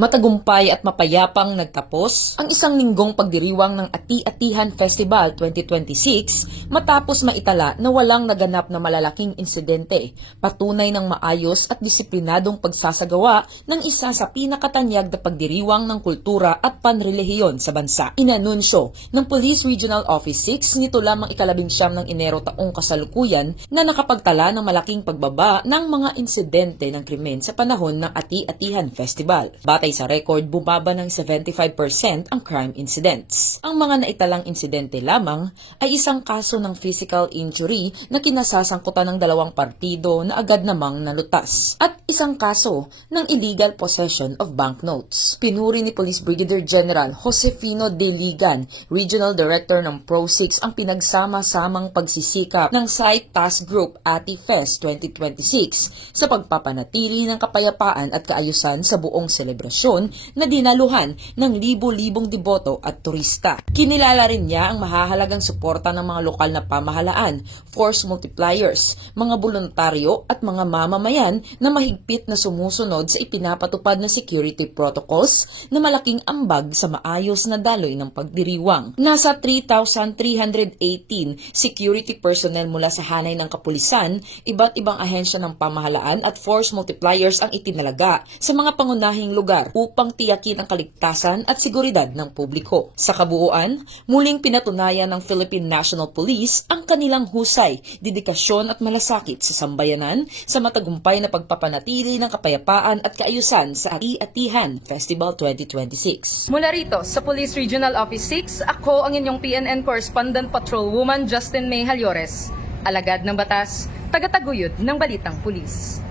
Matagumpay at mapayapang nagtapos ang isang linggong pagdiriwang ng Ati-Atihan Festival 2026 matapos maitala na walang naganap na malalaking insidente, patunay ng maayos at disiplinadong pagsasagawa ng isa sa pinakatanyag na pagdiriwang ng kultura at panrelihiyon sa bansa. Inanunsyo ng Police Regional Office 6 nito lamang ika-19 ng Enero taong kasalukuyan na nakapagtala ng malaking pagbaba ng mga insidente ng krimen sa panahon ng Ati-Atihan Festival. Batay sa record, bumaba ng 75% ang crime incidents. Ang mga naitalang insidente lamang ay isang kaso ng physical injury na kinasasangkutan ng dalawang partido na agad namang nalutas at isang kaso ng illegal possession of banknotes. Pinuri ni Police Brigadier General Josefino De Ligan, Regional Director ng Pro-6, ang pinagsama-samang pagsisikap ng Site Task Group Ati-Fest 2026 sa pagpapanatili ng kapayapaan at kaayusan sa buong selebrasyon na dinaluhan ng libo-libong deboto at turista. Kinilala rin niya ang mahahalagang suporta ng mga lokal na pamahalaan, force multipliers, mga voluntaryo at mga mamamayan na mahigpit na sumusunod sa ipinapatupad na security protocols na malaking ambag sa maayos na daloy ng pagdiriwang. Nasa 3,318 security personnel mula sa hanay ng kapulisan, iba't ibang ahensya ng pamahalaan at force multipliers ang itinalaga sa mga pangunahing lugar upang tiyakin ang kaligtasan at seguridad ng publiko. Sa kabuuan, muling pinatunayan ng Philippine National Police ang kanilang husay, dedikasyon at malasakit sa sambayanan sa matagumpay na pagpapanatili ng kapayapaan at kaayusan sa Ati-Atihan Festival 2026. Mula rito sa Police Regional Office 6, ako ang inyong PNN Correspondent Patrolwoman Justin May Halyores, alagad ng batas, tagataguyod ng Balitang Pulis.